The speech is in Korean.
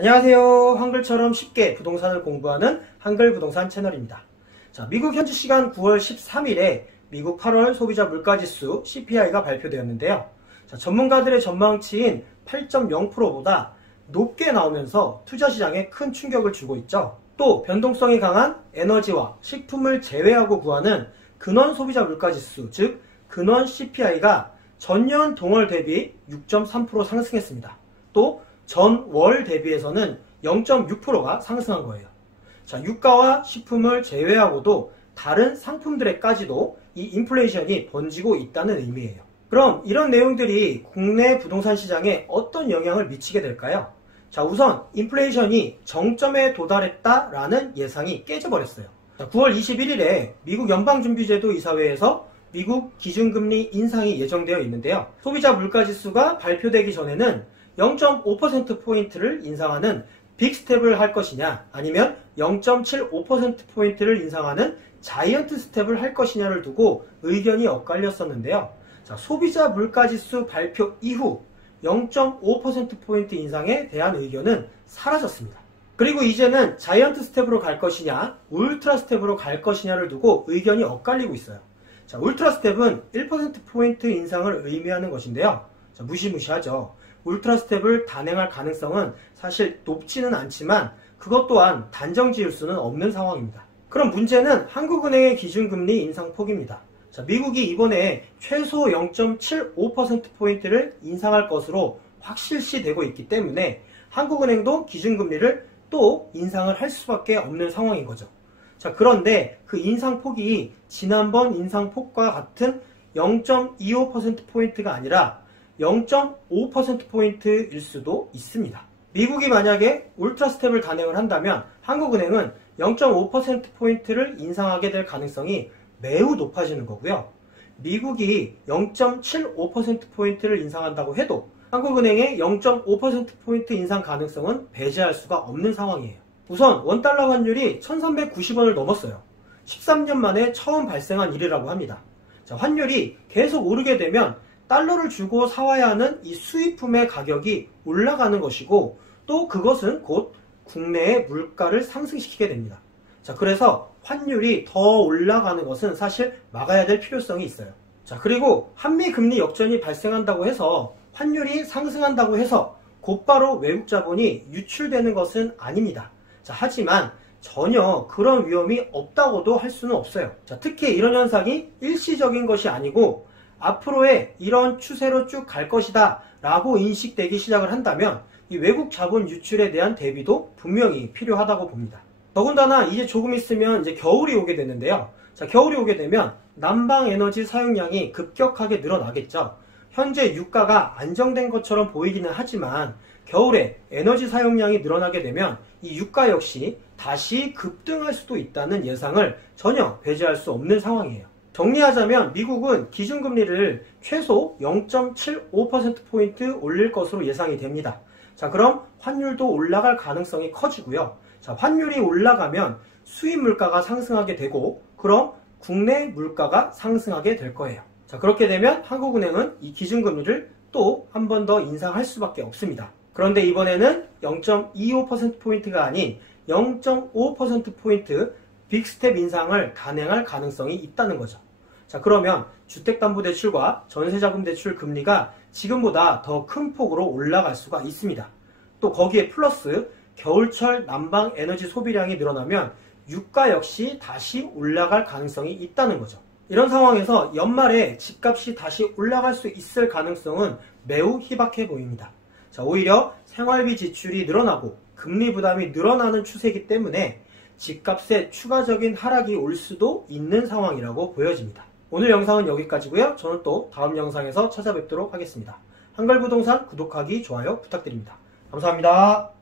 안녕하세요. 한글처럼 쉽게 부동산을 공부하는 한글부동산 채널입니다. 자, 미국 현지 시간 9월 13일에 미국 8월 소비자 물가지수 CPI가 발표되었는데요. 자, 전문가들의 전망치인 8.0%보다 높게 나오면서 투자시장에 큰 충격을 주고 있죠. 또 변동성이 강한 에너지와 식품을 제외하고 구하는 근원 소비자 물가지수, 즉 근원 CPI가 전년 동월 대비 6.3% 상승했습니다. 또 전월 대비해서는 0.6%가 상승한 거예요. 자, 유가와 식품을 제외하고도 다른 상품들에까지도 이 인플레이션이 번지고 있다는 의미예요. 그럼 이런 내용들이 국내 부동산 시장에 어떤 영향을 미치게 될까요? 자, 우선 인플레이션이 정점에 도달했다라는 예상이 깨져버렸어요. 자, 9월 21일에 미국 연방준비제도 이사회에서 미국 기준금리 인상이 예정되어 있는데요. 소비자 물가지수가 발표되기 전에는 0.5%포인트를 인상하는 빅스텝을 할 것이냐, 아니면 0.75%포인트를 인상하는 자이언트 스텝을 할 것이냐를 두고 의견이 엇갈렸었는데요. 자, 소비자 물가지수 발표 이후 0.5%포인트 인상에 대한 의견은 사라졌습니다. 그리고 이제는 자이언트 스텝으로 갈 것이냐, 울트라 스텝으로 갈 것이냐를 두고 의견이 엇갈리고 있어요. 자, 울트라 스텝은 1%포인트 인상을 의미하는 것인데요. 자, 무시무시하죠. 울트라 스텝을 단행할 가능성은 사실 높지는 않지만 그것 또한 단정 지을 수는 없는 상황입니다. 그럼 문제는 한국은행의 기준금리 인상폭입니다. 자, 미국이 이번에 최소 0.75%포인트를 인상할 것으로 확실시되고 있기 때문에 한국은행도 기준금리를 또 인상을 할 수밖에 없는 상황인 거죠. 자, 그런데 그 인상폭이 지난번 인상폭과 같은 0.25%포인트가 아니라 0.5%포인트일 수도 있습니다. 미국이 만약에 울트라 스텝을 단행을 한다면 한국은행은 0.5%포인트를 인상하게 될 가능성이 매우 높아지는 거고요. 미국이 0.75%포인트를 인상한다고 해도 한국은행의 0.5%포인트 인상 가능성은 배제할 수가 없는 상황이에요. 우선 원달러 환율이 1390원을 넘었어요. 13년 만에 처음 발생한 일이라고 합니다. 자, 환율이 계속 오르게 되면 달러를 주고 사와야 하는 이 수입품의 가격이 올라가는 것이고, 또 그것은 곧 국내의 물가를 상승시키게 됩니다. 자, 그래서 환율이 더 올라가는 것은 사실 막아야 될 필요성이 있어요. 자, 그리고 한미 금리 역전이 발생한다고 해서 환율이 상승한다고 해서 곧바로 외국 자본이 유출되는 것은 아닙니다. 자, 하지만 전혀 그런 위험이 없다고도 할 수는 없어요. 자, 특히 이런 현상이 일시적인 것이 아니고 앞으로의 이런 추세로 쭉 갈 것이다 라고 인식되기 시작을 한다면 이 외국 자본 유출에 대한 대비도 분명히 필요하다고 봅니다. 더군다나 이제 조금 있으면 이제 겨울이 오게 되는데요. 자, 겨울이 오게 되면 난방 에너지 사용량이 급격하게 늘어나겠죠. 현재 유가가 안정된 것처럼 보이기는 하지만 겨울에 에너지 사용량이 늘어나게 되면 이 유가 역시 다시 급등할 수도 있다는 예상을 전혀 배제할 수 없는 상황이에요. 정리하자면 미국은 기준금리를 최소 0.75%포인트 올릴 것으로 예상이 됩니다. 자, 그럼 환율도 올라갈 가능성이 커지고요. 자, 환율이 올라가면 수입 물가가 상승하게 되고, 그럼 국내 물가가 상승하게 될 거예요. 자, 그렇게 되면 한국은행은 이 기준금리를 또 한 번 더 인상할 수밖에 없습니다. 그런데 이번에는 0.25%포인트가 아닌 0.5%포인트 빅스텝 인상을 단행할 가능성이 있다는 거죠. 자, 그러면 주택담보대출과 전세자금대출 금리가 지금보다 더 큰 폭으로 올라갈 수가 있습니다. 또 거기에 플러스 겨울철 난방 에너지 소비량이 늘어나면 유가 역시 다시 올라갈 가능성이 있다는 거죠. 이런 상황에서 연말에 집값이 다시 올라갈 수 있을 가능성은 매우 희박해 보입니다. 자, 오히려 생활비 지출이 늘어나고 금리 부담이 늘어나는 추세이기 때문에 집값에 추가적인 하락이 올 수도 있는 상황이라고 보여집니다. 오늘 영상은 여기까지고요. 저는 또 다음 영상에서 찾아뵙도록 하겠습니다. 한글부동산 구독하기, 좋아요 부탁드립니다. 감사합니다.